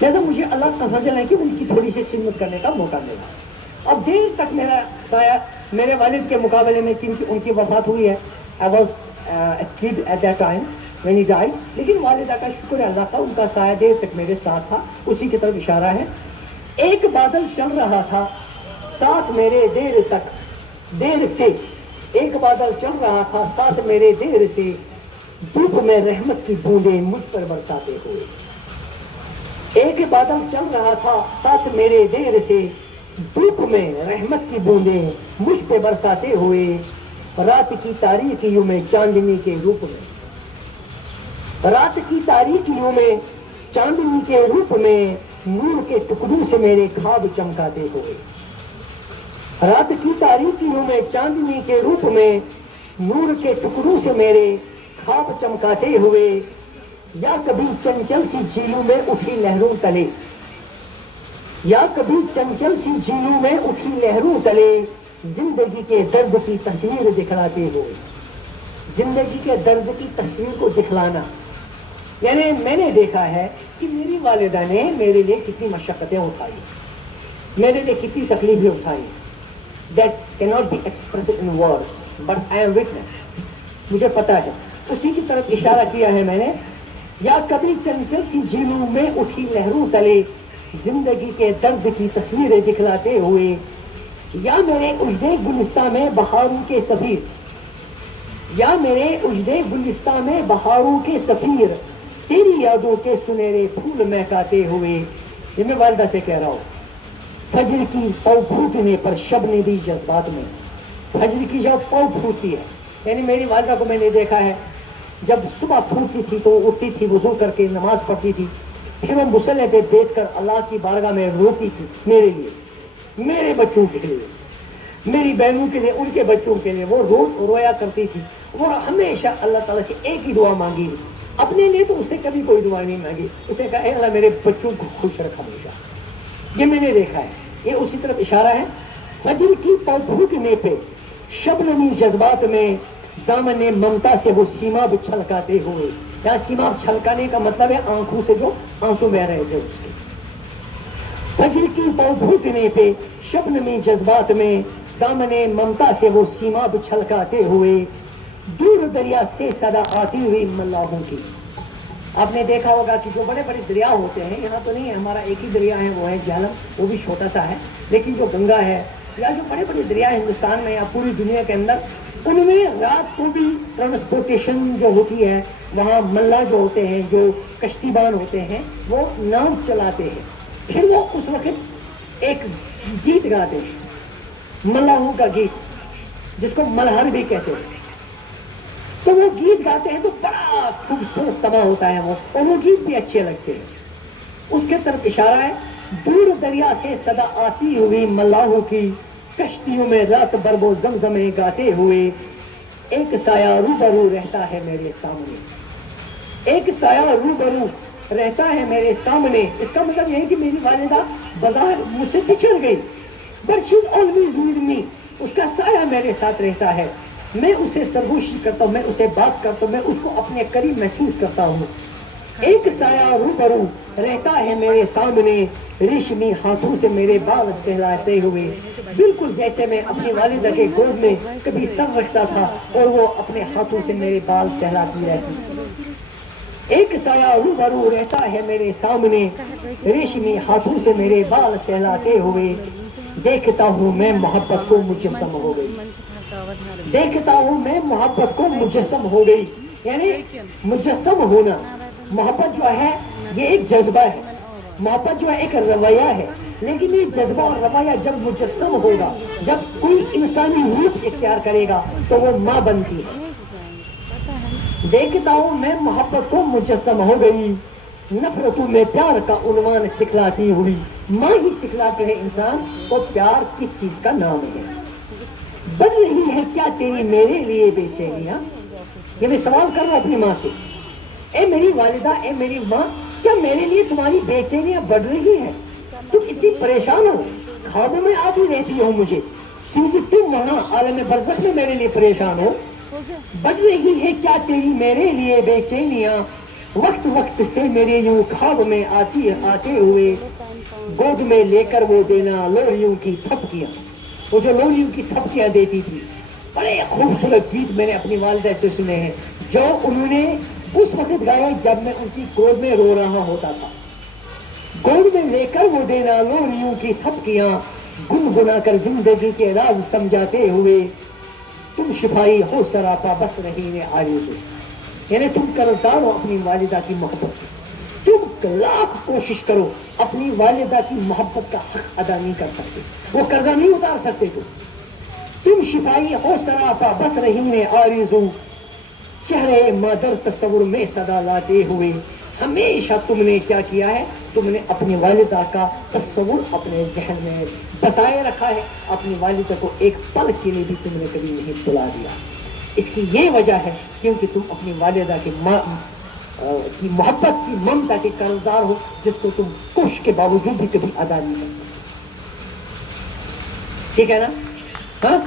جیسا مجھے اللہ کا فضل ہے کہ ان کی تھوڑی سی خدمت کرنے کا موقع ملا. اب دیر تک میرا سایہ میرے والد کے مقابلے میں کیونکہ ان کی وفات ہوئی ہے. I was a kid at that time when he died. لیکن والدہ کا شکر ہے اللہ کا, ان کا سایہ دیر تک میرے ساتھ تھا. اسی کی طرف اشارہ ہے. ایک بادل چل رہا تھا ساتھ میرے دیر سے, ایک بادل چل رہا تھا ساتھ میرے دیر سے, دھوپ میں رحمت کی بوندیں مجھ پر برساتے ہوئے. ایک بادل چل رہا تھا ساتھ میرے دیر سے, دھوپ میں رحمت کی بوندیں مجھ پہ برساتے ہوئے. رات کی تاریکیوں میں چاندنی کے روپ میں, رات کی تاریکیوں میں چاندنی کے روپ میں نور کے ٹکڑوں سے میرے خواب چمکاتے ہوئے. رات کی تاریکیوں میں چاندنی کے روپ میں نور کے ٹکڑوں سے میرے خواب چمکاتے ہوئے. یا کبھی چنچل سی جھیلوں میں اٹھی لہروں تلے, یا کبھی چنچل سی جھیلوں میں اٹھی لہروں تلے, زندگی کے درد کی تصویر دکھلاتے ہوئے. زندگی کے درد کی تصویر کو دکھلانا, یعنی میں نے دیکھا ہے کہ میری والدہ نے میرے لیے کتنی مشقتیں اٹھائی, میرے لیے کتنی تکلیفیں اٹھائی. That cannot be expressed in words, but I am witness. مجھے پتا ہے. اسی کی طرف اشارہ کیا ہے میں نے. یا کبھی چنچل سی جھیلوں میں اٹھی لہروں تلے, زندگی کے درد کی تصویریں دکھلاتے ہوئے. یا میرے اجڑے گلستاں میں بہاروں کے سفیر, یا میرے اجڑے گلستاں میں بہاروں کے سفیر, تیری یادوں کے سنہرے پھول مہکاتے ہوئے. یہ میں والدہ سے کہہ رہا ہوں. فجر کی پو پھوٹنے پر شب نے بھی جذبات میں, فجر کی جب پو پھوٹتی ہے, یعنی میری والدہ کو میں نے دیکھا ہے جب صبح پھوٹتی تھی تو اٹھتی تھی, وضو کر کے نماز پڑھتی تھی, پھر وہ مصلی پہ بیٹھ کر اللہ کی بارگاہ میں روتی تھی میرے لیے, میرے بچوں کے لیے, میری بہنوں کے لیے, ان کے بچوں کے لیے. وہ رویا کرتی تھی. وہ ہمیشہ اللہ تعالیٰ سے ایک ہی دعا مانگی, اپنے لیے تو اسے کبھی کوئی دعا نہیں مانگی. اسے کہا اے اللہ میرے بچوں کو خوش رکھ ہمیشہ. یہ میں نے دیکھا ہے. یہ اسی طرف اشارہ ہے. فجر کی پو پھوٹنے پہ شبنمی جذبات میں دامن ممتا سے وہ سیماب چھلکاتے ہوئے. یا سیماب چھلکانے کا مطلب ہے آنکھوں سے جو آنسو بہ رہے تھے اس کے. فجر کی پو پھوٹنے پہ شبنمی جذبات میں دامن ممتا سے وہ سیماب چھلکاتے ہوئے. دور دریا سے صدا آتی ہوئی ملاحوں کی. آپ نے دیکھا ہوگا کہ جو بڑے بڑے دریا ہوتے ہیں, یہاں تو نہیں ہے, ہمارا ایک ہی دریا ہے وہ ہے جہلم, وہ بھی چھوٹا سا ہے, لیکن جو گنگا ہے یا جو بڑے بڑے دریا ہندوستان میں یا پوری دنیا کے اندر, ان میں رات کو بھی ٹرانسپورٹیشن جو ہوتی ہے, وہاں ملا جو ہوتے ہیں, جو کشتی بان ہوتے ہیں, وہ ناؤ چلاتے ہیں. پھر وہ اس وقت ایک گیت گاتے ہیں, ملاحوں کا گیت جس کو ملہر بھی کہتے ہیں. تو وہ گیت گاتے ہیں تو بڑا خوبصورت سما ہوتا ہے وہ, اور وہ گیت بھی اچھے لگتے ہیں. اس کے طرف اشارہ ہے. دور دریا سے صدا آتی ہوئی ملاحوں کی, کشتیوں میں رات بر وہ زمزمیں گاتے ہوئے. ایک سایہ روبرو رہتا ہے میرے سامنے, ایک سایہ روبرو رہتا ہے میرے سامنے. اس کا مطلب یہ ہے کہ میری والدہ بظاہر مجھ سے بچھڑ گئی, but she is always with me. اس کا سایہ میرے ساتھ رہتا ہے. میں اسے سرگوشی کرتا ہوں, میں اسے بات کرتا ہوں, میں اس کو اپنے قریب محسوس کرتا ہوں. ایک سایہ روبرو رہتا ہے میرے سامنے, ریشمی ہاتھوں سے میرے بال سہلاتے ہوئے. بالکل جیسے میں اپنی والدہ کے گود میں کبھی سر رکھتا تھا اور وہ اپنے ہاتھوں سے میرے بال سہلاتی رہتی. ایک سایہ روبرو رہتا ہے میرے سامنے, ریشمی ہاتھوں سے میرے بال سہلاتے ہوئے. دیکھتا ہوں میں محبت کو مجسم ہو گئی, دیکھتا ہوں میں محبت کو مجسم ہو گئی. یعنی مجسم ہونا, محبت جو ہے یہ ایک جذبہ ہے, محبت جو ہے ایک رویہ ہے, لیکن یہ جذبہ اور رویہ جب مجسم ہوگا, جب کوئی انسانی روپ اختیار کرے گا تو وہ ماں بنتی ہے. دیکھتا ہوں میں محبت کو مجسم ہو گئی, نفرتوں میں پیار کا عنوان سکھلاتی ہوئی. ماں ہی سکھلاتے ہیں انسان کو پیار کس چیز کا نام ہے. بن رہی ہے کیا تیری میرے لیے بے چینیاں. یہ میں سوال کر رہا ہوں اپنی ماں سے, اے میری والدہ, اے میری ماں, کیا میرے لیے تمہاری بے چینیاں بڑھ رہی ہیں؟ تم اتنی پریشان ہو, خوابوں میں آتی رہتی ہو مجھے, کیونکہ تم وہاں عالم برزخ میں میرے لیے پریشان ہو. بڑھ رہی ہے کیا تیری میرے لیے بے چینیاں, وقت وقت سے میرے یوں خواب میں آتے ہوئے گود میں لے کر وہ دینا لوریوں کی تھپکیاں، وہ جو لوریوں کی تھپکیاں دیتی تھی، بڑے خوبصورت گیت میں نے اپنی والدہ سے سنے ہیں جو انہوں نے اس وقت گائے جب میں ان کی گود میں رو رہا ہوتا تھا۔ گود میں لے کر وہ دینا لوریوں کی تھپکیاں، گنگنا کر زندگی کے راز سمجھاتے ہوئے، تم شفائی ہو سراپا بس رہی آرزو، یعنی تم قرضدار ہو اپنی والدہ کی محبت سے، تم لاکھ کوشش کرو اپنی والدہ کی محبت کا حق ادا نہیں کر سکتے، وہ قرضہ نہیں اتار سکتے، تم شفائی ہو سراپا بس رہی آرزو، چہرے مادر تصور میں صدا لاتے ہوئے، ہمیشہ تم نے کیا کیا ہے، تم نے اپنی والدہ کا تصور اپنے ذہن میں بسائے رکھا ہے، اپنی والدہ کو ایک پل کے لیے بھی تم نے کبھی نہیں بھلا دیا۔ اس کی یہ وجہ ہے کیونکہ تم اپنی والدہ کی محبت کی ممتا کے قرضدار ہو، جس کو تم کوشش کے باوجود بھی کبھی ادا نہیں کر سکتے۔ ٹھیک ہے نا؟ ہاں